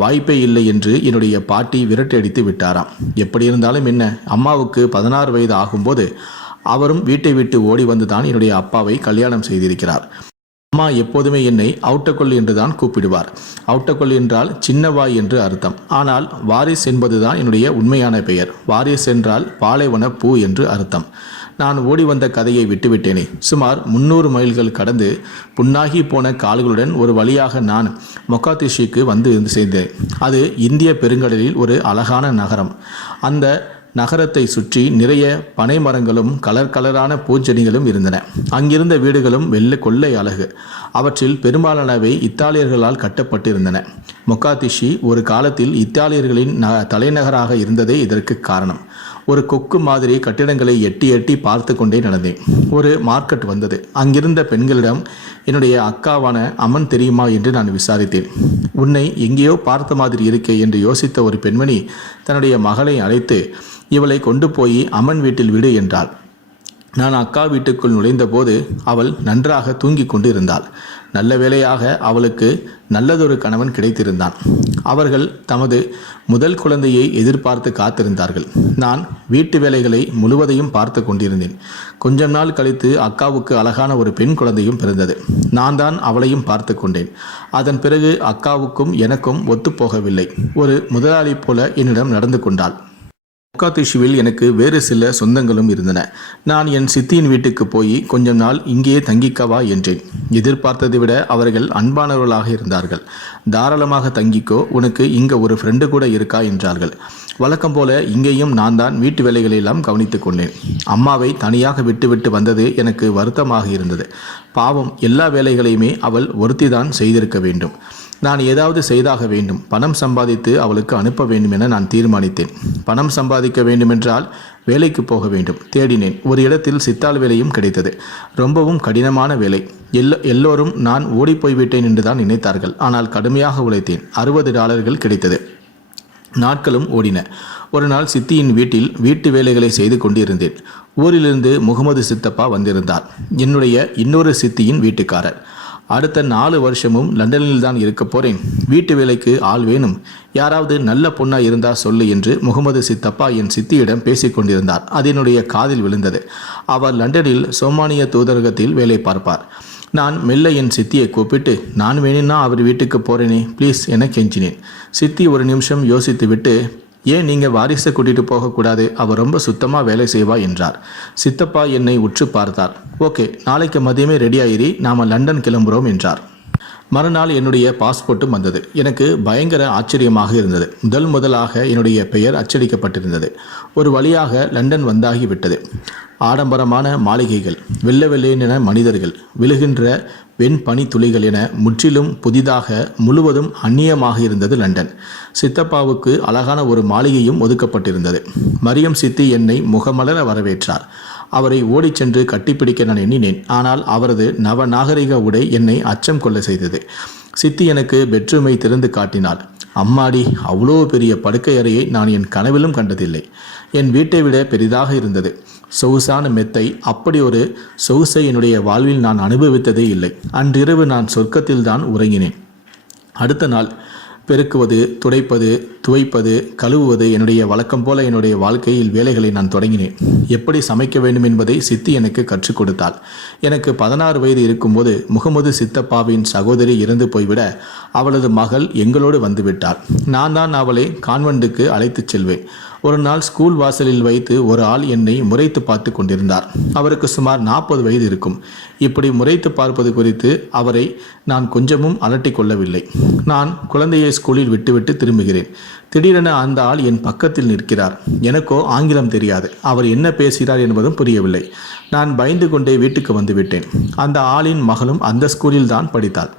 வாய்ப்பே இல்லை என்று என்னுடைய பாட்டி விரட்டடித்து விட்டாராம். எப்படி இருந்தாலும் என்ன, அம்மாவுக்கு 16 வயது ஆகும்போது அவரும் வீட்டை விட்டு ஓடி வந்து தான் என்னுடைய அப்பாவை கல்யாணம் செய்திருக்கிறார். அம்மா எப்போதுமே என்னை அவுட்டக்கொல் என்று தான் கூப்பிடுவார். அவுட்டக்கொல் என்றால் சின்னவாய் என்று அர்த்தம். ஆனால் வாரிஸ் என்பதுதான் என்னுடைய உண்மையான பெயர். வாரிஸ் என்றால் பாலைவன பூ என்று அர்த்தம். நான் ஓடி வந்த கதையை விட்டுவிட்டேனே. சுமார் 300 மைல்கள் கடந்து புண்ணாகி போன கால்களுடன் ஒரு வழியாக நான் மொகாதிஷுக்கு வந்து சேர்ந்தேன். அது இந்திய பெருங்கடலில் ஒரு அழகான நகரம். அந்த நகரத்தை சுற்றி நிறைய பனை மரங்களும் கலர் கலரான பூச்செடிகளும் இருந்தன. அங்கிருந்த வீடுகளும் கொள்ளை அழகு. அவற்றில் பெரும்பாலானவை இத்தாலியர்களால் கட்டப்பட்டிருந்தன. மொகாதிஷு ஒரு காலத்தில் இத்தாலியர்களின் தலைநகராக இருந்ததே இதற்கு காரணம். ஒரு கொக்கு மாதிரி கட்டிடங்களை எட்டி எட்டி பார்த்து கொண்டே நடந்தேன். ஒரு மார்க்கெட் வந்தது. அங்கிருந்த பெண்களிடம் என்னுடைய அக்காவான அம்மன் தெரியுமா என்று நான் விசாரித்தேன். உன்னை எங்கேயோ பார்த்த மாதிரி இருக்கே என்று யோசித்த ஒரு பெண்மணி தன்னுடைய மகளை அழைத்து இவளை கொண்டு போய் அம்மன் வீட்டில் விடு என்றாள். நான் அக்கா வீட்டுக்குள் நுழைந்த போது அவள் நன்றாக தூங்கி கொண்டு இருந்தாள். நல்ல வேளையாக அவளுக்கு நல்லதொரு கணவன் கிடைத்திருந்தான். அவர்கள் தமது முதல் குழந்தையை எதிர்பார்த்து காத்திருந்தார்கள். நான் வீட்டு வேலைகளை முழுவதையும் பார்த்து கொண்டிருந்தேன். கொஞ்ச நாள் கழித்து அக்காவுக்கு அழகான ஒரு பெண் குழந்தையும் பிறந்தது. நான் தான் அவளையும் பார்த்து கொண்டேன். அதன் பிறகு அக்காவுக்கும் எனக்கும் ஒத்துப்போகவில்லை. ஒரு முதலாளி போல என்னிடம் நடந்து கொண்டாள். மொகாதிஷுவில் எனக்கு வேறு சில சொந்தங்களும் இருந்தன. நான் என் சித்தியின் வீட்டுக்கு போய் கொஞ்சம் நாள் இங்கேயே தங்கிக்கவா என்றேன். எதிர்பார்த்ததை விட அவர்கள் அன்பானவர்களாக இருந்தார்கள். தாராளமாக தங்கிக்கோ, உனக்கு இங்கே ஒரு ஃப்ரெண்டு கூட இருக்கா என்றார்கள். வழக்கம் போல இங்கேயும் நான் தான் வீட்டு வேலைகளெல்லாம் கவனித்து கொண்டேன். அம்மாவை தனியாக விட்டுவிட்டு வந்தது எனக்கு வருத்தமாக இருந்தது. பாவம், எல்லா வேலைகளையுமே அவள் ஒருத்திதான் செய்திருக்க வேண்டும். நான் ஏதாவது செய்தாக வேண்டும். பணம் சம்பாதித்து அவளுக்கு அனுப்ப வேண்டும் என நான் தீர்மானித்தேன். பணம் சம்பாதிக்க வேண்டுமென்றால் வேலைக்கு போக வேண்டும். தேடினேன். ஒரு இடத்தில் சித்தாள் வேலையும் கிடைத்தது. ரொம்பவும் கடினமான வேலை. எல்லோரும் நான் ஓடிப்போய்விட்டேன் என்று தான் நினைத்தார்கள். ஆனால் கடுமையாக உழைத்தேன். $60 கிடைத்தது. நாட்களும் ஓடின. ஒரு நாள் சித்தியின் வீட்டில் வீட்டு வேலைகளை செய்து கொண்டிருந்தேன். ஊரிலிருந்து முகமது சித்தப்பா வந்திருந்தார். என்னுடைய இன்னொரு சித்தியின் வீட்டுக்காரர். அடுத்த 4 வருஷமும் லண்டனில் தான் இருக்க போகிறேன். வீட்டு வேலைக்கு ஆள் வேணும். யாராவது நல்ல பொண்ணா இருந்தா சொல்லு என்று முகமது சித்தப்பா என் சித்தியிடம் பேசிக் கொண்டிருந்தார். அது என்னுடைய காதில் விழுந்தது. அவர் லண்டனில் சோமானிய தூதரகத்தில் வேலை பார்ப்பார். நான் மெல்ல என் சித்தியை கூப்பிட்டு, நான் வேணும்னா அவர் வீட்டுக்கு போகிறேனே ப்ளீஸ் என கெஞ்சினேன். சித்தி ஒரு நிமிஷம் யோசித்து விட்டு, ஏன் நீங்கள் வாரிசை கூட்டிகிட்டு போகக்கூடாது, அவர் ரொம்ப சுத்தமாக வேலை செய்வா என்றார். சித்தப்பா என்னை உற்று பார்த்தார். ஓகே, நாளைக்கு மதியமே ரெடி ஆயிரி, நாம் லண்டன் கிளம்புகிறோம் என்றார். மறுநாள் என்னுடைய பாஸ்போர்ட்டும் வந்தது. எனக்கு பயங்கர ஆச்சரியமாக இருந்தது. முதலாக என்னுடைய பெயர் அச்சடிக்கப்பட்டிருந்தது. ஒரு வழியாக லண்டன் வந்தாகிவிட்டது. ஆடம்பரமான மாளிகைகள், வெள்ளை வெள்ளையென மனிதர்கள், விழுகின்ற வெண்பனி துளிகள் என முற்றிலும் புதிதாக முழுவதும் அந்நியமாக இருந்தது லண்டன். சித்தப்பாவுக்கு அழகான ஒரு மாளிகையும் ஒதுக்கப்பட்டிருந்தது. மரியம் சித்தி என்னை முகமலர வரவேற்றார். அவரை ஓடிச் சென்று கட்டிப்பிடிக்க நான் எண்ணினேன். ஆனால் அவரது நவநாகரிக உடை என்னை அச்சம் கொள்ள செய்தது. சித்தி எனக்கு பெட்ரூமை திறந்து காட்டினாள். அம்மாடி, அவ்வளோ பெரிய படுக்கை அறையை நான் என் கனவிலும் கண்டதில்லை. என் வீட்டை விட பெரிதாக இருந்தது. சொகுசான மெத்தை, அப்படி ஒரு சொகுசை என்னுடைய வாழ்வில் நான் அனுபவித்ததே இல்லை. அன்றிரவு நான் சொர்க்கத்தில் தான் உறங்கினேன். அடுத்த நாள் பெருக்குவது, துடைப்பது, துவைப்பது, கழுவுவது என்னுடைய வழக்கம் போல என்னுடைய வாழ்க்கையில் வேலைகளை நான் தொடங்கினேன். எப்படி சமைக்க வேண்டும் என்பதை சித்தி எனக்கு கற்றுக் கொடுத்தாள். எனக்கு 16 வயது இருக்கும்போது முகமது சித்தப்பாவின் சகோதரி இறந்து போய்விட அவளது மகள் எங்களோடு வந்துவிட்டாள். நான் தான் அவளை கான்வென்ட்டுக்கு அழைத்துச் செல்வேன். ஒரு நாள் ஸ்கூல் வாசலில் வைத்து ஒரு ஆள் என்னை முறைத்து பார்த்து கொண்டிருந்தார். அவருக்கு சுமார் 40 வயது இருக்கும். இப்படி முறைத்து பார்ப்பது குறித்து அவரை நான் கொஞ்சமும் அலட்டி கொள்ளவில்லை. நான் குழந்தையை ஸ்கூலில் விட்டுவிட்டு திரும்புகிறேன். திடீரென அந்த ஆள் என் பக்கத்தில் நிற்கிறார். எனக்கோ ஆங்கிலம் தெரியாது. அவர் என்ன பேசுகிறார் என்பதும் புரியவில்லை. நான் பயந்து கொண்டே வீட்டுக்கு வந்துவிட்டேன். அந்த ஆளின் மகளும் அந்த ஸ்கூலில் தான் படித்தாள்.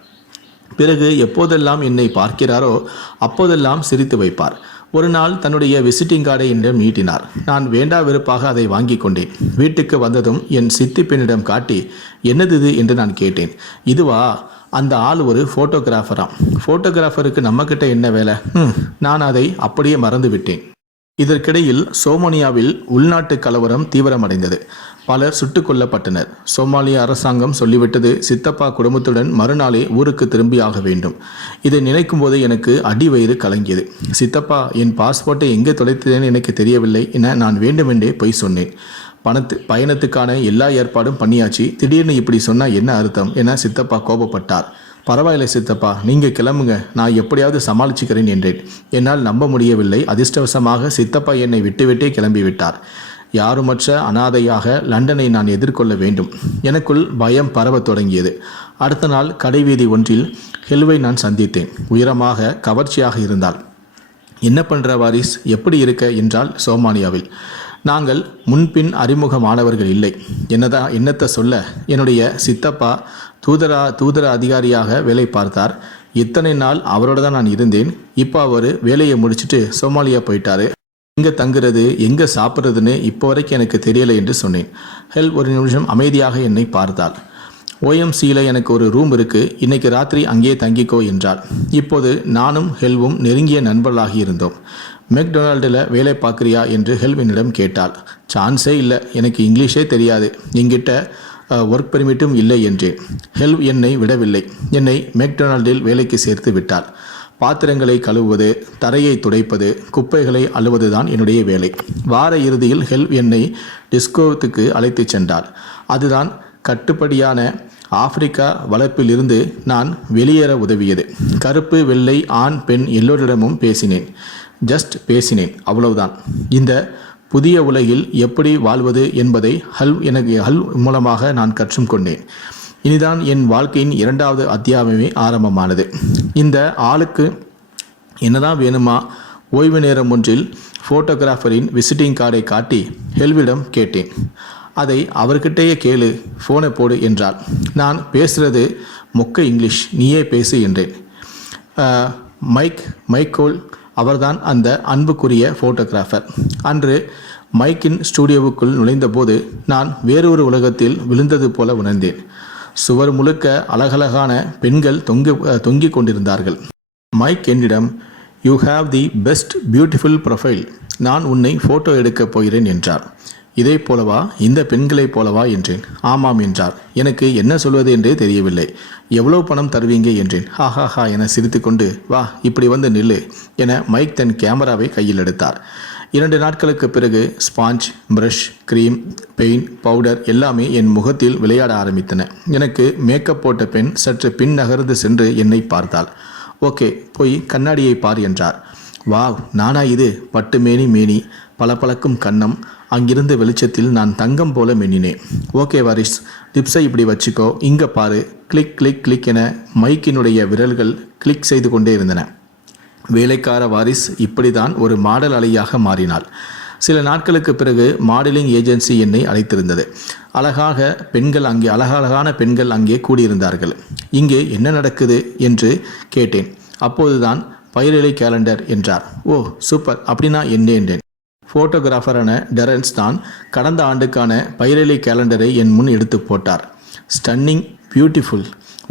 பிறகு எப்போதெல்லாம் என்னை பார்க்கிறாரோ அப்போதெல்லாம் சிரித்து வைப்பார். ஒரு நாள் தன்னுடைய விசிட்டிங் கார்டை என்னிடம் நீட்டினார். நான் வேண்டா வெறுப்பாக அதை வாங்கி கொண்டேன். வீட்டுக்கு வந்ததும் என் சித்தி பெண்ணிடம் காட்டி, என்னது இது என்று நான் கேட்டேன். இதுவா? அந்த ஆள் ஒரு ஃபோட்டோகிராஃபராம். ஃபோட்டோகிராஃபருக்கு நம்மக்கிட்ட என்ன வேலை? நான் அதை அப்படியே மறந்து விட்டேன். இதற்கிடையில் சோமாலியாவில் உள்நாட்டு கலவரம் தீவிரமடைந்தது. பலர் சுட்டுக் கொல்லப்பட்டனர். சோமாலிய அரசாங்கம் சொல்லிவிட்டது, சித்தப்பா குடும்பத்துடன் மறுநாளே ஊருக்கு திரும்பியாக வேண்டும். இதை நினைக்கும் போது எனக்கு அடிவயிறு கலங்கியது. சித்தப்பா, என் பாஸ்போர்ட்டை எங்கே தொலைத்தேன்னு எனக்கு தெரியவில்லை என நான் வேண்டுமென்றே பொய் சொன்னேன். பயணத்துக்கான எல்லா ஏற்பாடும் பண்ணியாச்சு, திடீர்னு இப்படி சொன்னால் என்ன அர்த்தம் என சித்தப்பா கோபப்பட்டார். பரவாயில்லை சித்தப்பா, நீங்கள் கிளம்புங்க, நான் எப்படியாவது சமாளிச்சுக்கிறேன் என்றேன். என்னால் நம்ப முடியவில்லை. அதிர்ஷ்டவசமாக சித்தப்பா என்னை விட்டுவிட்டே கிளம்பிவிட்டார். யாருமற்ற அனாதையாக லண்டனை நான் எதிர்கொள்ள வேண்டும். எனக்குள் பயம் பரவத் தொடங்கியது. அடுத்த நாள் கடைவீதி ஒன்றில் ஹெல்வை நான் சந்தித்தேன். உயரமாக கவர்ச்சியாக இருந்தாள். என்ன பண்ணுற வாரிஸ், எப்படி இருக்க என்றால் சோமாலியாவில். நாங்கள் முன்பின் அறிமுகமானவர்கள் இல்லை. என்னத்தை சொல்ல, என்னுடைய சித்தப்பா தூதர அதிகாரியாக வேலை பார்த்தார். இத்தனை நாள் அவரோட தான் நான் இருந்தேன். இப்போ அவர் வேலையை முடிச்சுட்டு சோமாலியா போயிட்டாரு. எங்கே தங்குறது, எங்கே சாப்பிட்றதுன்னு இப்போ வரைக்கும் எனக்கு தெரியலை என்று சொன்னேன். ஹெல் ஒரு நிமிஷம் அமைதியாக என்னை பார்த்தாள். OMCயில் எனக்கு ஒரு ரூம் இருக்குது, இன்னைக்கு ராத்திரி அங்கேயே தங்கிக்கோ என்றாள். இப்போது நானும் ஹெல்வும் நெருங்கிய நண்பர்களாகி இருந்தோம். மெக்டொனால்டில் வேலை பார்க்குறியா என்று ஹெல்வ் என்னிடம் கேட்டாள். சான்ஸே இல்லை, எனக்கு இங்கிலீஷே தெரியாது, என்கிட்ட ஒர்க் பெர்மிட்டும் இல்லை என்றேன். ஹெல்வ் என்னை விடவில்லை. என்னை மெக்டொனால்டில் வேலைக்கு சேர்த்து விட்டாள். பாத்திரங்களை கழுவுவது, தரையை துடைப்பது, குப்பைகளை அள்ளுவதுதான் என்னுடைய வேலை. வார இறுதியில் ஹெல்வ் என்னை டிஸ்கோவுக்கு அழைத்து சென்றாள். அதுதான் கட்டுப்படியான ஆப்பிரிக்கா வளர்ப்பிலிருந்து நான் வெளியேற உதவியது. கருப்பு வெள்ளை ஆண் பெண் எல்லோரிடமும் பேசினேன். பேசினேன், அவ்வளவுதான். இந்த புதிய உலகில் எப்படி வாழ்வது என்பதை ஹல் மூலமாக நான் கற்றுக்கொண்டேன். இனிதான் என் வாழ்க்கையின் 2வது அத்தியாயமே ஆரம்பமானது. இந்த ஆளுக்கு என்னதான் வேணுமா? ஓய்வு நேரம் ஒன்றில் ஃபோட்டோகிராஃபரின் விசிட்டிங் கார்டை காட்டி ஹெல்விடம் கேட்டேன். அதை அவர்கிட்டயே கேளு, ஃபோனை போடு என்றாள். நான் பேசுகிறது மொக்க இங்கிலீஷ், நீயே பேசு என்றேன். மைக்கோல் அவர்தான் அந்த அன்புக்குரிய ஃபோட்டோகிராஃபர். அன்று மைக்கின் ஸ்டூடியோவுக்குள் நுழைந்தபோது நான் வேறொரு உலகத்தில் விழுந்தது போல உணர்ந்தேன். சுவர் முழுக்க அழகழகான பெண்கள் தொங்கிக் கொண்டிருந்தார்கள். மைக் என்னிடம், you have the best beautiful profile, நான் உன்னை ஃபோட்டோ எடுக்கப் போகிறேன் என்றார். இதே போலவா, இந்த பெண்களைப் போலவா என்றேன். ஆமாம் என்றார். எனக்கு என்ன சொல்வது என்றே தெரியவில்லை. எவ்வளோ பணம் தருவீங்க என்றேன். ஹா என சிரித்து கொண்டு, வா இப்படி வந்து நில்லு என மைக் தன் கேமராவை கையில் எடுத்தார். 2 நாட்களுக்கு பிறகு sponge, brush, cream, paint, powder எல்லாமே என் முகத்தில் விளையாட ஆரம்பித்தன. எனக்கு மேக்கப் போட்ட பெண் சற்று பின் நகர்ந்து சென்று என்னை பார்த்தாள். ஓகே, போய் கண்ணாடியை பார் என்றார். வாவ், நானா இது? பட்டு மேனி, பளபளக்கும் கன்னம். அங்கிருந்த வெளிச்சத்தில் நான் தங்கம் போல மின்னினேன். ஓகே வாரிஸ், டிப்ஸை இப்படி வச்சுக்கோ, இங்கே பாரு, கிளிக் கிளிக் கிளிக் என மைக்கினுடைய விரல்கள் கிளிக் செய்து கொண்டே இருந்தன. வேலைக்கார வாரிஸ் இப்படிதான் ஒரு மாடல் அலையாக மாறினாள். சில நாட்களுக்கு பிறகு மாடலிங் ஏஜென்சி என்னை அழைத்திருந்தது. அழகான பெண்கள் அங்கே கூடியிருந்தார்கள். இங்கே என்ன நடக்குது என்று கேட்டேன். அப்போதுதான் பைரலி கேலண்டர் என்றார். ஓ சூப்பர், அப்படின்னா என்ன என்றேன். ஃபோட்டோகிராஃபரான டெரன்ஸ் தான் கடந்த ஆண்டுக்கான பைரலி கேலண்டரை என் முன் எடுத்து போட்டார். Stunning, beautiful.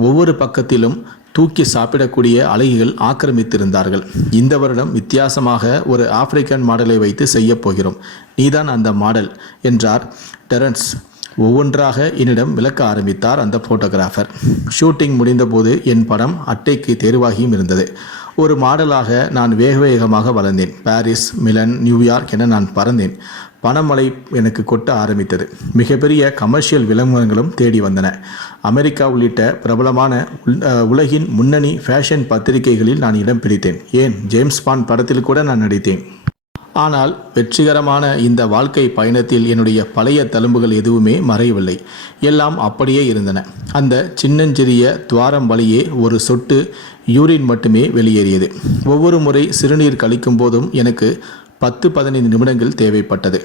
ஒவ்வொரு பக்கத்திலும் தூக்கி சாப்பிடக்கூடிய அழகிகள் ஆக்கிரமித்திருந்தார்கள். இந்த வருடம் வித்தியாசமாக ஒரு ஆப்பிரிக்கன் மாடலை வைத்து செய்ய போகிறோம், நீதான் அந்த மாடல் என்றார் டெரன்ஸ். ஒவ்வொன்றாக என்னிடம் விளக்க ஆரம்பித்தார் அந்த ஃபோட்டோகிராஃபர். ஷூட்டிங் முடிந்தபோது என் படம் அட்டைக்கு தேர்வாகியும் இருந்தது. ஒரு மாடலாக நான் வேகமாக வளர்ந்தேன். பாரிஸ், மிலன், நியூயார்க் என நான் பறந்தேன். பணமழை எனக்கு கொட்ட ஆரம்பித்தது. மிகப்பெரிய கமர்ஷியல் விளம்பரங்களும் தேடி வந்தன. அமெரிக்கா உள்ளிட்ட பிரபலமான உலகின் முன்னணி ஃபேஷன் பத்திரிகைகளில் நான் இடம் பிடித்தேன். ஏன், ஜேம்ஸ் பாண்ட் படத்தில் கூட நான் நடித்தேன். ஆனால் வெற்றிகரமான இந்த வாழ்க்கை பயணத்தில் என்னுடைய பழைய தழும்புகள் எதுவுமே மறையவில்லை. எல்லாம் அப்படியே இருந்தன. அந்த சின்னஞ்சிறிய துவாரம் வழியே ஒரு சொட்டு யூரின் மட்டுமே வெளியேறியது. ஒவ்வொரு முறை சிறுநீர் கழிக்கும் போதும் எனக்கு 10-15 நிமிடங்கள் தேவைப்பட்டது.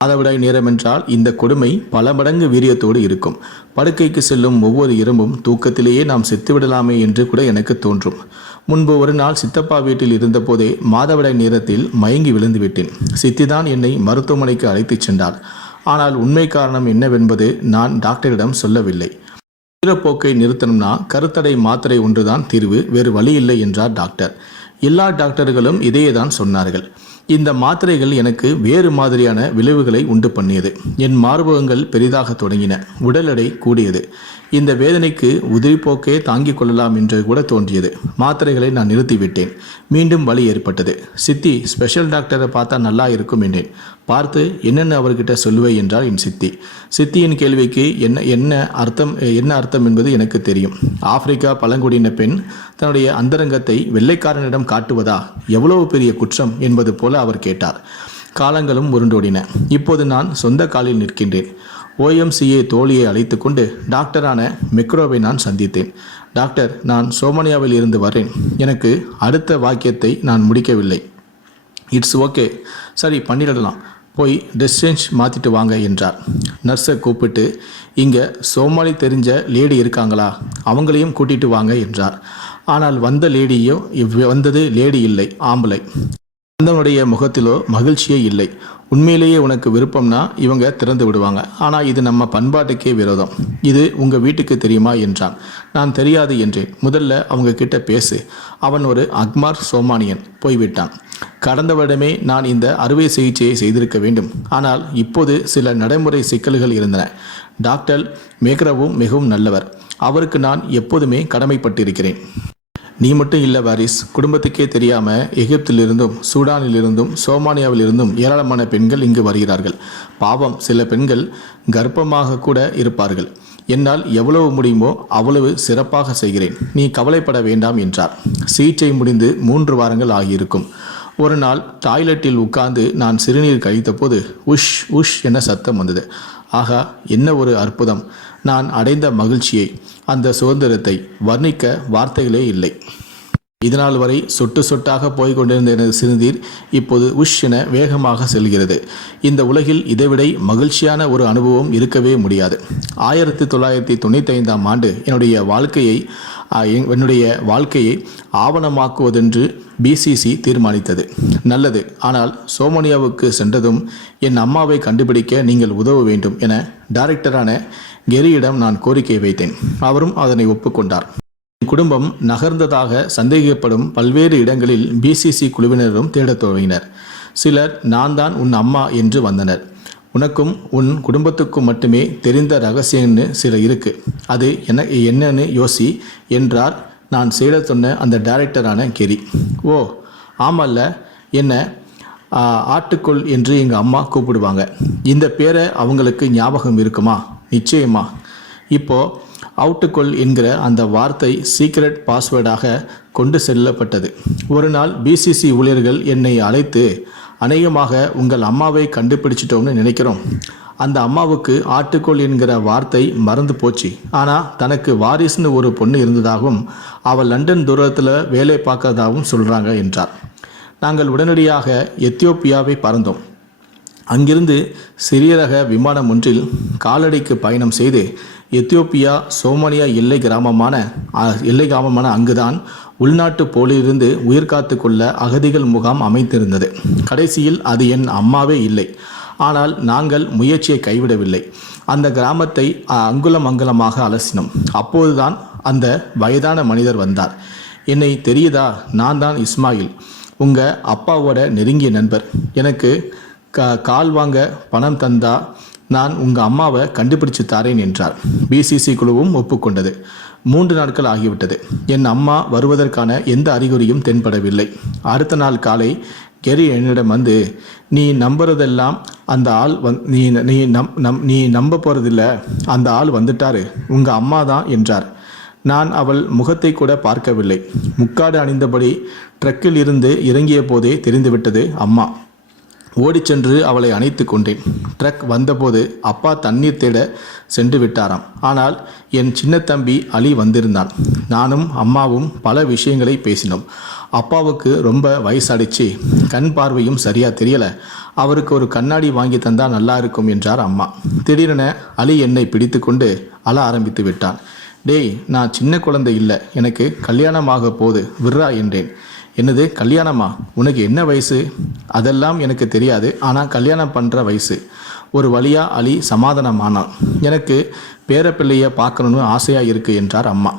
மாதவிடாய் நேரம் என்றால் இந்த கொடுமை பல மடங்கு வீரியத்தோடு இருக்கும். படுக்கைக்கு செல்லும் ஒவ்வொரு இரவும் தூக்கத்திலேயே நாம் செத்துவிடலாமே என்று கூட எனக்கு தோன்றும். முன்பு ஒரு நாள் சித்தப்பா வீட்டில் இருந்தபோதே மாதவிடாய் நேரத்தில் மயங்கி விழுந்து விட்டேன். சித்திதான் என்னை மருத்துவமனைக்கு அழைத்துச் சென்றார். ஆனால் உண்மை காரணம் என்னவென்பது நான் டாக்டரிடம் சொல்லவில்லை. ஈரப்போக்கை நிறுத்தணும்னா கருத்தடை மாத்திரை ஒன்றுதான் தீர்வு, வேறு வழி இல்லை என்றார் டாக்டர். எல்லா டாக்டர்களும் இதையே தான் சொன்னார்கள். இந்த மாத்திரைகள் எனக்கு வேறு மாதிரியான விளைவுகளை உண்டு பண்ணியது. என் மார்பகங்கள் பெரிதாக தொடங்கின. உடல் எடை கூடியது. இந்த வேதனைக்கு உதிரிப்போக்கே தாங்கிக் கொள்ளலாம் என்று கூட தோன்றியது. மாத்திரைகளை நான் நிறுத்திவிட்டேன். மீண்டும் வலி ஏற்பட்டது. சித்தி, ஸ்பெஷல் டாக்டரை பார்த்தா நல்லா இருக்கும் என்றேன். பார்த்து என்னென்ன அவர்கிட்ட சொல்லுவை என்றார் என் சித்தி. சித்தியின் கேள்விக்கு என்ன அர்த்தம் என்பது எனக்கு தெரியும். ஆப்பிரிக்கா பழங்குடியின பெண் தன்னுடைய அந்தரங்கத்தை வெள்ளைக்காரனிடம் காட்டுவதா எவ்வளவு பெரிய குற்றம் என்பது போல அவர் கேட்டார். காலங்களும் உருண்டோடின. இப்போது நான் சொந்த காலில் நிற்கின்றேன். OMCA தோழியை அழைத்து கொண்டு டாக்டரான மெக்ரோவை நான் சந்தித்தேன். டாக்டர், நான் சோமானியாவில் இருந்து வரேன். எனக்கு அடுத்த வாக்கியத்தை நான் முடிக்கவில்லை. இட்ஸ் ஓகே, சரி பண்ணிடலாம், போய் ட்ரெஸ் சேஞ்ச் மாற்றிட்டு வாங்க என்றார். நர்ஸை கூப்பிட்டு, இங்கே சோமாலி தெரிஞ்ச லேடி இருக்காங்களா, அவங்களையும் கூட்டிட்டு வாங்க என்றார். ஆனால் வந்தது லேடி இல்லை, ஆம்பளை. வந்தவனுடைய முகத்திலோ மகிழ்ச்சியே இல்லை. உண்மையிலேயே உனக்கு விருப்பம்னா இவங்க திறந்து விடுவாங்க. ஆனால் இது நம்ம பண்பாட்டுக்கே விரோதம். இது உங்கள் வீட்டுக்கு தெரியுமா என்றான். நான் தெரியாது என்றேன். முதல்ல அவங்க கிட்ட பேசு. அவன் ஒரு அக்மார் சோமானியன், போய்விட்டான். கடந்த வருடமே நான் இந்த அறுவை சிகிச்சையை செய்திருக்க வேண்டும். ஆனால் இப்போது சில நடைமுறை சிக்கல்கள் இருந்தன. டாக்டர் மேக்ரவும் மிகவும் நல்லவர். அவருக்கு நான் எப்போதுமே கடமைப்பட்டிருக்கிறேன். நீ மட்டும் இல்லை வாரிஸ், குடும்பத்துக்கே தெரியாமல் எகிப்திலிருந்தும் சூடானிலிருந்தும் சோமானியாவிலிருந்தும் ஏராளமான பெண்கள் இங்கு வருகிறார்கள். பாவம், சில பெண்கள் கர்ப்பமாக கூட இருப்பார்கள். என்னால் எவ்வளவு முடியுமோ அவ்வளவு சிறப்பாக செய்கிறேன். நீ கவலைப்பட வேண்டாம் என்றார். சிகிச்சை முடிந்து 3 வாரங்கள் ஆகியிருக்கும். ஒரு நாள் டாய்லெட்டில் உட்கார்ந்து நான் சிறுநீர் கழித்த போது உஷ் உஷ் என சத்தம் வந்தது. ஆகா, என்ன ஒரு அற்புதம்! நான் அடைந்த மகிழ்ச்சியை, அந்த சுதந்திரத்தை வர்ணிக்க வார்த்தைகளே இல்லை. இதனால் வரை சொட்டு சொட்டாக போய்கொண்டிருந்த எனது சிறுநீர் இப்போது உஷ் என வேகமாக செல்கிறது. இந்த உலகில் இதைவிட மகிழ்ச்சியான ஒரு அனுபவம் இருக்கவே முடியாது. 1995ஆம் ஆண்டு என்னுடைய வாழ்க்கையை ஆவணமாக்குவதென்று BCC தீர்மானித்தது. நல்லது. ஆனால் சோமானியாவுக்கு சென்றதும் என் அம்மாவை கண்டுபிடிக்க நீங்கள் உதவ வேண்டும் என டைரக்டரான கெரியிடம் நான் கோரிக்கை வைத்தேன். அவரும் அதனை ஒப்புக்கொண்டார். என் குடும்பம் நகர்ந்ததாக சந்தேகிக்கப்படும் பல்வேறு இடங்களில் BCC குழுவினரும் தேடத் துவங்கினர். சிலர் நான் தான் உன் அம்மா என்று வந்தனர். உனக்கும் உன் குடும்பத்துக்கும் மட்டுமே தெரிந்த ரகசியம்னு சில இருக்கு, அது என்னன்னு யோசி என்றார் நான் சேட சொன்ன அந்த டைரக்டரான கெரி. ஓ ஆமல்ல, என்ன ஆட்டுக்கொள் என்று எங்கள் அம்மா கூப்பிடுவாங்க. இந்த பேரை அவங்களுக்கு ஞாபகம் இருக்குமா? நிச்சயமா. இப்போது அவுட்டுக்கொள் என்கிற அந்த வார்த்தை சீக்ரெட் பாஸ்வேர்டாக கொண்டு செல்லப்பட்டது. ஒரு நாள் BCC ஊழியர்கள் என்னை அழைத்து, அநேகமாக உங்கள் அம்மாவை கண்டுபிடிச்சிட்டோம்னு நினைக்கிறோம். அந்த அம்மாவுக்கு ஆட்டுக்கோள் என்கிற வார்த்தை மறந்து போச்சு. ஆனால் தனக்கு வாரிசுன்னு ஒரு பொண்ணு இருந்ததாகவும் அவள் லண்டன் தூரத்தில் வேலை பார்க்கறதாகவும் சொல்கிறாங்க என்றார். நாங்கள் உடனடியாக எத்தியோப்பியாவை பறந்தோம். அங்கிருந்து சிறிய ரக விமானம் ஒன்றில் காலடிக்கு பயணம் செய்து எத்தியோப்பியா சோமானியா எல்லை கிராமமான அங்குதான் உள்நாட்டு போலிலிருந்து உயிர் காத்து கொள்ள அகதிகள் முகாம் அமைத்திருந்தது. கடைசியில் அது என் அம்மாவே இல்லை. ஆனால் நாங்கள் முயற்சியை கைவிடவில்லை. அந்த கிராமத்தை அங்குலமாக அலசினோம். அப்போதுதான் அந்த வயதான மனிதர் வந்தார். என்னை தெரியுதா? நான் தான் இஸ்மாயில், உங்கள் அப்பாவோட நெருங்கிய நண்பர். எனக்கு கால் வாங்க பணம் தந்தா நான் உங்கள் அம்மாவை கண்டுபிடிச்சு தாரேன் என்றார். BCC குழுவும் ஒப்புக்கொண்டது. 3 நாட்கள் ஆகிவிட்டது. என் அம்மா வருவதற்கான எந்த அறிகுறியும் தென்படவில்லை. அடுத்த நாள் காலை கெரி என்னிடம் வந்து, நீ நம்புறதெல்லாம் அந்த ஆள் நீ நம்ப போகிறதில்ல, அந்த ஆள் வந்துட்டாரு, உங்கள் அம்மா தான் என்றார். நான் அவள் முகத்தை கூட பார்க்கவில்லை. முக்காடு அணிந்தபடி ட்ரக்கில் இருந்து இறங்கிய போதே தெரிந்துவிட்டது அம்மா. ஓடிச்சென்று அவளை அணைத்து கொண்டேன். ட்ரக் வந்தபோது அப்பா தண்ணீர் தேட சென்று விட்டாராம். ஆனால் என் சின்ன தம்பி அலி வந்திருந்தான். நானும் அம்மாவும் பல விஷயங்களை பேசினோம். அப்பாவுக்கு ரொம்ப வயசாடிச்சு, கண் பார்வையும் சரியா தெரியல, அவருக்கு ஒரு கண்ணாடி வாங்கி தந்தா நல்லா இருக்கும் என்றார் அம்மா. திடீரென அலி என்னை பிடித்து கொண்டு அழ ஆரம்பித்து விட்டான். டேய், நான் சின்ன குழந்தை இல்லை, எனக்கு கல்யாணமாக போது விர்ரா என்றேன். என்னது கல்யாணமா? உனக்கு என்ன வயசு? அதெல்லாம் எனக்கு தெரியாது, ஆனால் கல்யாணம் பண்ணுற வயசு. ஒரு வழியா அலி சமாதானமானான். எனக்கு பேரப்பிள்ளையை பார்க்கணுன்னு ஆசையாக இருக்குது என்றார் அம்மா.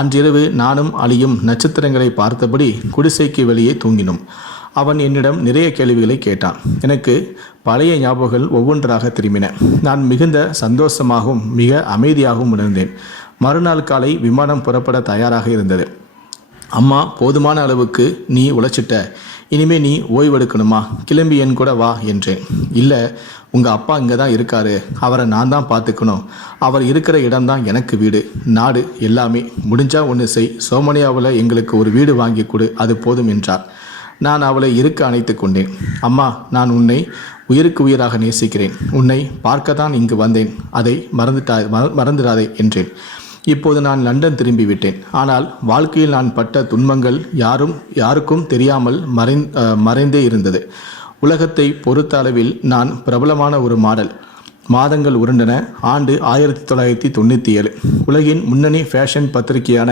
அன்றிரவு நானும் அலியும் நட்சத்திரங்களை பார்த்தபடி குடிசைக்கு வெளியே தூங்கினோம். அவன் என்னிடம் நிறைய கேள்விகளை கேட்டான். எனக்கு பழைய ஞாபகங்கள் ஒவ்வொன்றாக திரும்பின. நான் மிகுந்த சந்தோஷமாகவும் மிக அமைதியாகவும் உணர்ந்தேன். மறுநாள் காலை விமானம் புறப்பட தயாராக இருந்தது. அம்மா, போதுமான அளவுக்கு நீ உழைச்சிட்ட, இனிமே நீ ஓய்வெடுக்கணுமா, கிளம்பி என் கூட வா என்றேன். இல்லை, உங்கள் அப்பா இங்கே தான் இருக்காரு, அவரை நான் தான் பார்த்துக்கணும். அவர் இருக்கிற இடம்தான் எனக்கு வீடு, நாடு, எல்லாமே. முடிஞ்சா ஒன்று செய், சோமனியாவில் எங்களுக்கு ஒரு வீடு வாங்கி கொடு, அது போதும் என்றார். நான் அவளை இருக்க அணைத்து கொண்டேன். அம்மா, நான் உன்னை உயிருக்கு உயிராக நேசிக்கிறேன். உன்னை பார்க்கத்தான் இங்கு வந்தேன், அதை மறந்துடாதே என்றேன். இப்போது நான் லண்டன் திரும்பிவிட்டேன். ஆனால் வாழ்க்கையில் நான் பட்ட துன்பங்கள் யாருக்கும் தெரியாமல் மறைந்தே இருந்தது. உலகத்தை பொறுத்த அளவில் நான் பிரபலமான ஒரு மாடல். மாதங்கள் உருண்டன. ஆண்டு 1997. உலகின் முன்னணி ஃபேஷன் பத்திரிகையான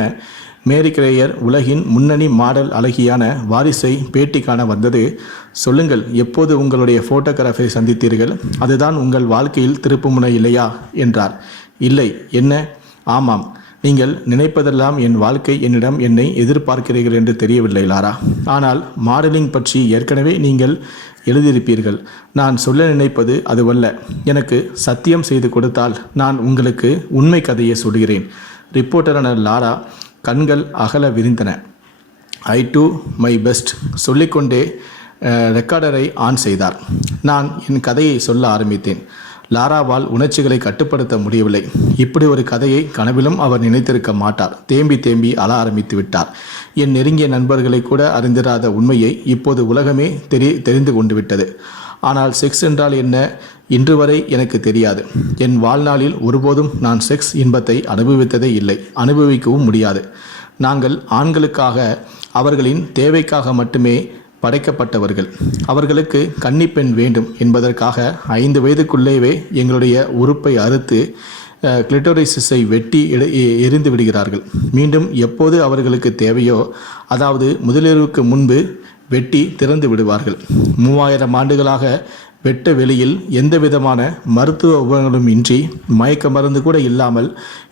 மேரி கிரேயர் உலகின் முன்னணி மாடல் அழகியான வாரிசை பேட்டி காண வந்தது. சொல்லுங்கள், எப்போது உங்களுடைய ஃபோட்டோகிராஃபரை சந்தித்தீர்கள்? அதுதான் உங்கள் வாழ்க்கையில் திருப்புமுனை இல்லையா என்றார். இல்லை. என்ன? ஆமாம், நீங்கள் நினைப்பதெல்லாம் என் வாழ்க்கை என்னை எதிர்பார்க்கிறீர்கள் என்று தெரியவில்லை லாரா. ஆனால் மாடலிங் பற்றி ஏற்கனவே நீங்கள் எழுதியிருப்பீர்கள். நான் சொல்ல நினைப்பது அதுவல்ல. எனக்கு சத்தியம் செய்து கொடுத்தால் நான் உங்களுக்கு உண்மை கதையை சொல்கிறேன். ரிப்போர்ட்டரான லாரா கண்கள் அகல விரிந்தன. ஐ டு மை பெஸ்ட் சொல்லிக்கொண்டே ரெக்கார்டரை ஆன் செய்தார். நான் என் கதையை சொல்ல ஆரம்பித்தேன். லாராவால் உணர்ச்சிகளை கட்டுப்படுத்த முடியவில்லை. இப்படி ஒரு கதையை கனவிலும் அவர் நினைத்திருக்க மாட்டார். தேம்பி அழ ஆரம்பித்து விட்டார். என் நெருங்கிய நண்பர்களை கூட அறிந்திராத உண்மையை இப்போது உலகமே தெரிந்து கொண்டு விட்டது. ஆனால் செக்ஸ் என்றால் என்ன இன்று வரை எனக்கு தெரியாது. என் வாழ்நாளில் ஒருபோதும் நான் செக்ஸ் இன்பத்தை அனுபவித்ததே இல்லை, அனுபவிக்கவும் முடியாது. நாங்கள் ஆண்களுக்காக, அவர்களின் தேவைக்காக மட்டுமே படைக்கப்பட்டவர்கள். அவர்களுக்கு கன்னிப்பெண் வேண்டும் என்பதற்காக 5 வயதுக்குள்ளேயே எங்களுடைய உறுப்பை அறுத்து கிளிட்டோரிஸை வெட்டி எரிந்து விடுகிறார்கள். மீண்டும் எப்போது அவர்களுக்கு தேவையோ, அதாவது முதலிரவுக்கு முன்பு வெட்டி திறந்து விடுவார்கள். 3000 ஆண்டுகளாக வெட்ட வெளியில் எந்த விதமான மருத்துவ உபகரணங்களும் இன்றி, மயக்க மருந்து கூட இல்லாமல்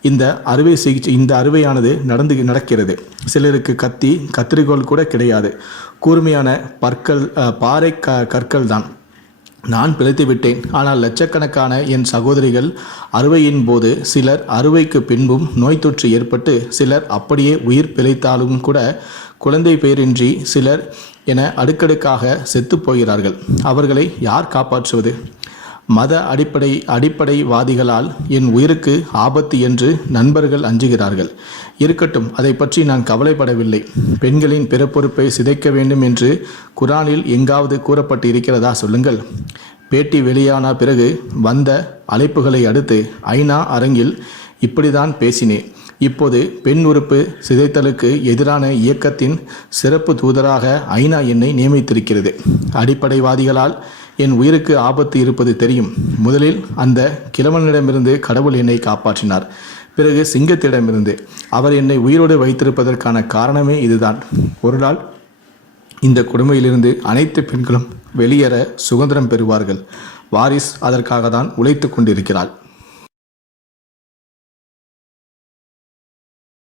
இந்த அறுவையானது நடக்கிறது. சிலருக்கு கத்திரிக்கோள் கூட கிடையாது. கூர்மையான பாறை கற்கள் தான். நான் பிழைத்து விட்டேன். ஆனால் லட்சக்கணக்கான என் சகோதரிகள் அறுவையின் போது, சிலர் அறுவைக்கு பின்பும் நோய் தொற்று ஏற்பட்டு, சிலர் அப்படியே உயிர் பிழைத்தாலும் கூட குழந்தை பேரின்றி, சிலர் என அடுக்கடுக்காக செத்து போகிறார்கள். அவர்களை யார் காப்பாற்றுவது? மத அடிப்படைவாதிகளால் என் உயிருக்கு ஆபத்து என்று நண்பர்கள் அஞ்சுகிறார்கள். இருக்கட்டும், அதை பற்றி நான் கவலைப்படவில்லை. பெண்களின் பிறப்பொறுப்பை சிதைக்க வேண்டும் என்று குரானில் எங்காவது கூறப்பட்டு இருக்கிறதா சொல்லுங்கள். பேட்டி வெளியான பிறகு வந்த அழைப்புகளை அடுத்து ஐநா அரங்கில் இப்படிதான் பேசினேன். இப்போது பெண் உறுப்பு சிதைத்தலுக்கு எதிரான இயக்கத்தின் சிறப்பு தூதராக ஐநா என்னை நியமித்திருக்கிறது. அடிப்படைவாதிகளால் என் உயிருக்கு ஆபத்து இருப்பது தெரியும். முதலில் அந்த கிழவனிடமிருந்து கடவுள் என்னை காப்பாற்றினார். பிறகு சிங்கத்திடமிருந்து. அவர் என்னை உயிரோடு வைத்திருப்பதற்கான காரணமே இதுதான். ஒரு நாள் இந்த கொடுமையிலிருந்து அனைத்து பெண்களும் வெளியேற சுதந்திரம் பெறுவார்கள். வாரிஸ் அதற்காக தான் உழைத்து கொண்டிருக்கிறாள்.